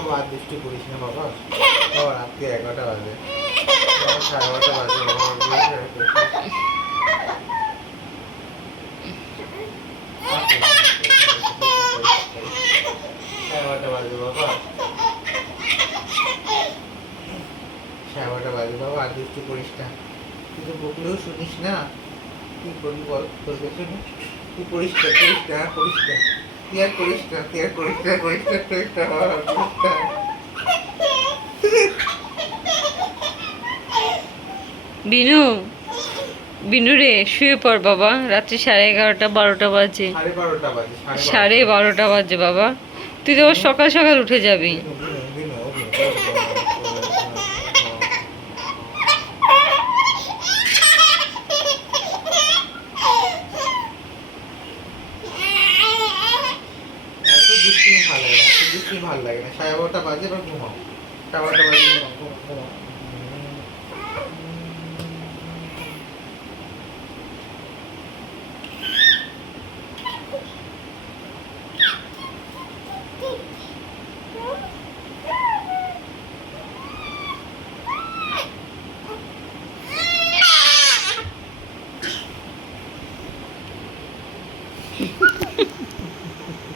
বাবা। ও রাত্রি এগারোটা বাজে। বাবা, সাড়ে বাবা, সাড়ে বারোটা বাজে সাড়ে বারোটা বাজে বাবা আর দুষ্টু করিস না। তুই তো শুনিস না। কি করবি বল? তোর পেছনে তুই করিস না করিস করিস না করিস না করিস না করিস না বিনু বিনু রে শুয়ে পড় বাবা রাত্রি সাড়ে এগারোটা বারোটা বাজে সাড়ে বারোটা বাজে বাবা তুই তো সকাল সকাল উঠে যাবি কিছুই ভালো লাগে না সাড়ে এগারোটা বাজে বা ঘুমাও। সাড়ে বারোটা বাজে ঘুমাও ঘুমাও।